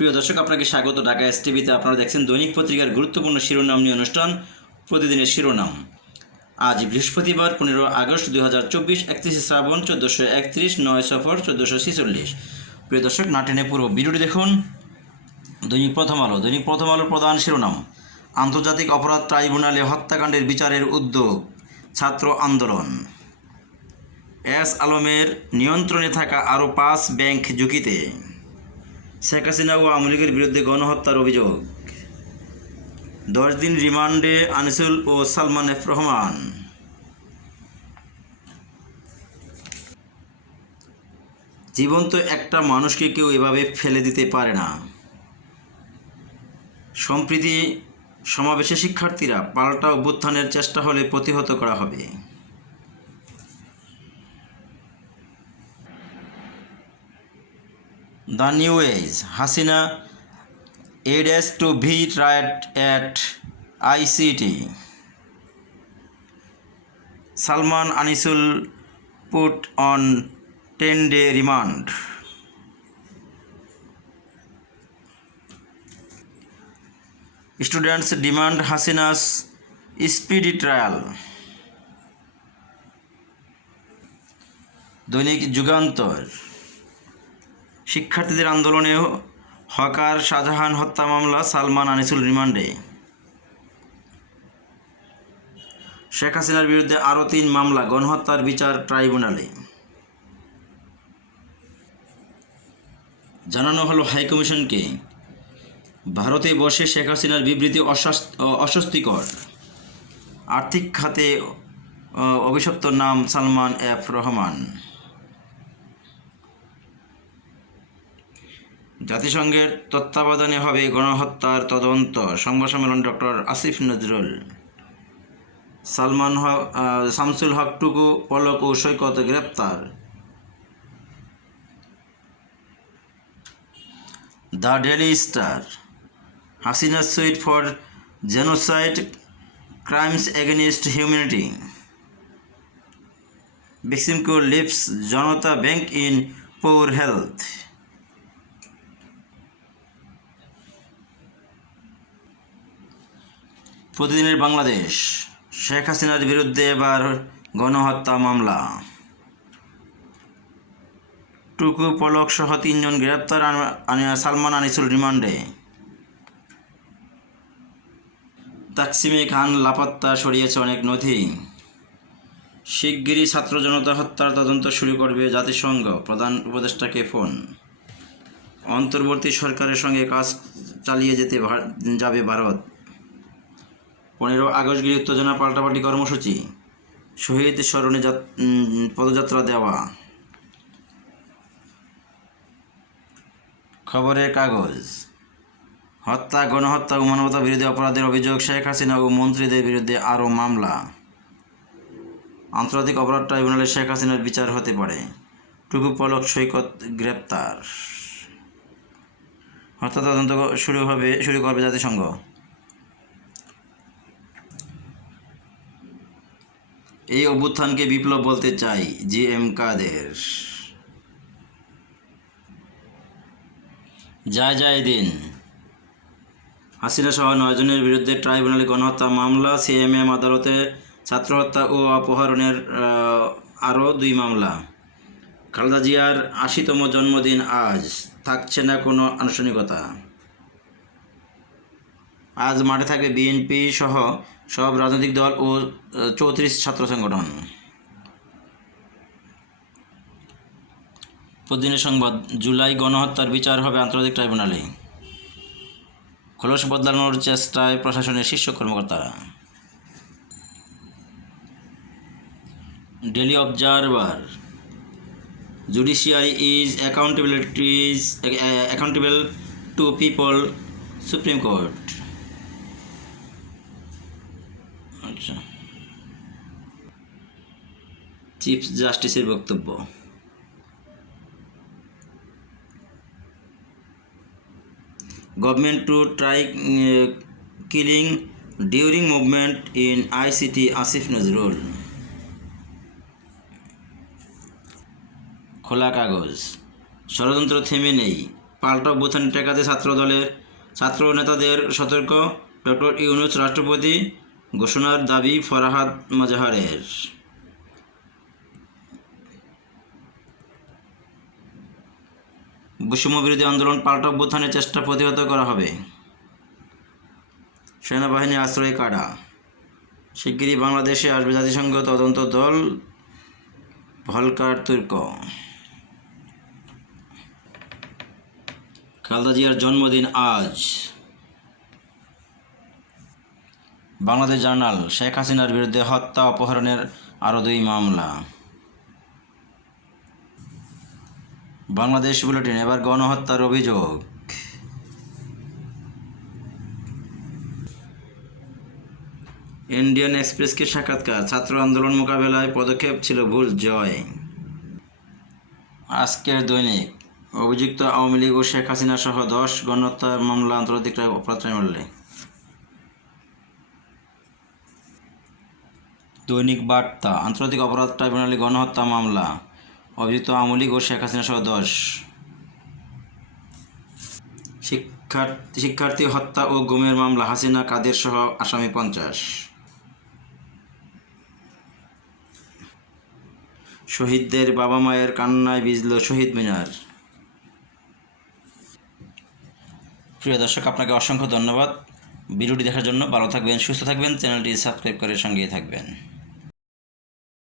প্রিয় দর্শক, আপনাকে স্বাগত। ঢাকা এস টিভিতে আপনারা দেখছেন দৈনিক পত্রিকার গুরুত্বপূর্ণ শিরোনাম নিয়ে অনুষ্ঠান, প্রতিদিনের শিরোনাম। আজ বৃহস্পতিবার, পনেরো আগস্ট দুই হাজার চব্বিশ, একত্রিশে শ্রাবণ, চোদ্দোশো একত্রিশ, নয় সফর, চোদ্দোশো ছেচল্লিশ। প্রিয় দর্শক নাটেনে পুরো ভিডিওটি দেখুন। দৈনিক প্রথম আলো, দৈনিক প্রথম আলোর প্রধান শিরোনাম। আন্তর্জাতিক অপরাধ ট্রাইব্যুনালে হত্যাকাণ্ডের বিচারের উদ্যোগ, ছাত্র আন্দোলন। এস আলমের নিয়ন্ত্রণে থাকা আরও পাঁচ ব্যাংক ঝুঁকিতে। শেখ হাসিনা ও আওয়ামী লীগের বিরুদ্ধে গণহত্যার অভিযোগ। দশ দিন রিমান্ডে আনিসুল ও সালমান এফ রহমান। জীবন্ত একটা মানুষকে কেউ এভাবে ফেলে দিতে পারে না। সম্প্রীতি সমাবেশে শিক্ষার্থীরা পাল্টা অভ্যুত্থানের চেষ্টা হলে প্রতিহত করা হবে। The New Age. Hasina aides to be tried at ICT. Salman Anisul put on ten day remand. Students demand Hasina's speedy trial. Dainik Jugantor. শিক্ষার্থীদের আন্দোলনে হকার শাহজাহান হত্যা মামলা সালমান আনিসুল রিমান্ডে। শেখ হাসিনার বিরুদ্ধে আরও তিন মামলা, গণহত্যার বিচার ট্রাইব্যুনালে। জানানো হলো হাইকমিশনকে, ভারতে বসে শেখ হাসিনার বিবৃতি অস্বাস- অস্বস্তিকর। আর্থিক খাতে অভিশপ্ত নাম সালমান এফ রহমান। জাতিসংঘের তত্ত্বাবধানে হবে গণহত্যার তদন্ত। সংবাদ সম্মেলন ডক্টর আসিফ নজরুল। সালমান হক শামসুল হক টুকু পলক ও সৈকত গ্রেপ্তার। The Daily Star. Hasina sued for genocide crimes against humanity. Beximco leaves Janata bank in poor health. প্রতিদিনের বাংলাদেশ, শেখ হাসিনার বিরুদ্ধে এবার গণহত্যা মামলা। টুকু পলক সহ তিনজন গ্রেপ্তার সালমান আনিসুল রিমান্ডে। তাকসিমে খান লাপাত্তা সরিয়েছে অনেক নথি। শিগগিরই ছাত্র জনতা হত্যার তদন্ত শুরু করবে জাতিসংঘ। প্রধান উপদেষ্টাকে ফোন। অন্তর্বর্তী সরকারের সঙ্গে কাজ চালিয়ে যেতে যাবে ভারত। পনেরো আগস্ট গিয়ে উত্তেজনা পাল্টাপাল্টি কর্মসূচি। শহীদ স্মরণে যাত- পদযাত্রা দেওয়া। খবরের কাগজ। হত্যা, গণহত্যা ও মানবতা বিরোধী অপরাধের অভিযোগ শেখ হাসিনা ও মন্ত্রীদের বিরুদ্ধে আরও মামলা। আন্তর্জাতিক অপরাধ ট্রাইব্যুনালে শেখ হাসিনার বিচার হতে পারে। টুকু পলক সৈকত গ্রেপ্তার। হত্যা তদন্ত শুরু হবে শুরু করবে জাতিসংঘ। এই অভ্যুত্থানকে বিপ্লব বলতে চাই জি এম কাদের। যায় যায় দিন। হাসিনা সহ নয়জনের বিরুদ্ধে ট্রাইব্যুনালে গণহত্যা মামলা সিএমএম আদালতে ছাত্র হত্যা ও অপহরণের আরও দুই মামলা। খালেদা জিয়ার আশিতম জন্মদিন আজ, থাকছে না কোনো আনুষ্ঠানিকতা। আজ মাঠে থাকে বিএনপি সহ সব রাজনৈতিক দল ও চৌত্রিশ ছাত্র সংগঠন। প্রতিদিনের সংবাদ, জুলাই গণহত্যার বিচার হবে আন্তর্জাতিক ট্রাইব্যুনালে। খোলস বদলানোর চেষ্টায় প্রশাসনের শীর্ষ কর্মকর্তারা। Daily Observer, judiciary is accountability is accountable to people Supreme Court. আচ্ছা চিফ জাস্টিসের বক্তব্য। Government to try killing during movement in ICT Asif Nazrul Khola Kagoj. ষড়যন্ত্র থেমে নেই। পাল্টা অভ্যুত্থান টেকাতে ছাত্র দলের ছাত্র নেতাদের সতর্ক। ডক্টর ইউনুস, রাষ্ট্রপতি ঘোষণার দাবি ফরাহাদ মাজাহারের। বৈষম্য বিরোধী আন্দোলন পাল্টা অভ্যুত্থানের চেষ্টা প্রতিহত করা হবে। সেনাবাহিনী আশ্রয় কারা? শিগগিরই বাংলাদেশে আসবে জাতিসংঘ তদন্ত দল ভলকার তুর্ক। খালেদা জিয়ার জন্মদিন আজ। বাংলাদেশ জার্নাল, শেখ হাসিনার বিরুদ্ধে হত্যা অপহরণের আরও দুই মামলা। বাংলাদেশ বুলেটিন, এবার গণহত্যার অভিযোগ। ইন্ডিয়ান এক্সপ্রেসকে সাক্ষাৎকার, ছাত্র আন্দোলন মোকাবেলায় পদক্ষেপ ছিল ভুল, জয়। আজকের দৈনিক, অভিযুক্ত আওয়ামী লীগ ও শেখ হাসিনা সহ দশ গণহত্যা মামলা আন্তর্জাতিক অপরাধ দৈনিক বার্তা, আন্তর্জাতিক অপরাধ ট্রাইব্যুনালে গণহত্যা মামলা, অভিযুক্ত আওয়ামী লীগ ও শেখ হাসিনা সহ দশ। শিক্ষার্থী শিক্ষার্থী হত্যা ও গুমের মামলা, হাসিনা, কাদের সহ আসামি পঞ্চাশ। শহীদদের বাবা মায়ের কান্নায় ভিজল শহীদ মিনার। প্রিয় দর্শক, আপনাকে অসংখ্য ধন্যবাদ। ভিডিওটি দেখার জন্য ভালো থাকবেন, সুস্থ থাকবেন, চ্যানেলটি সাবস্ক্রাইব করে সঙ্গেই থাকবেন।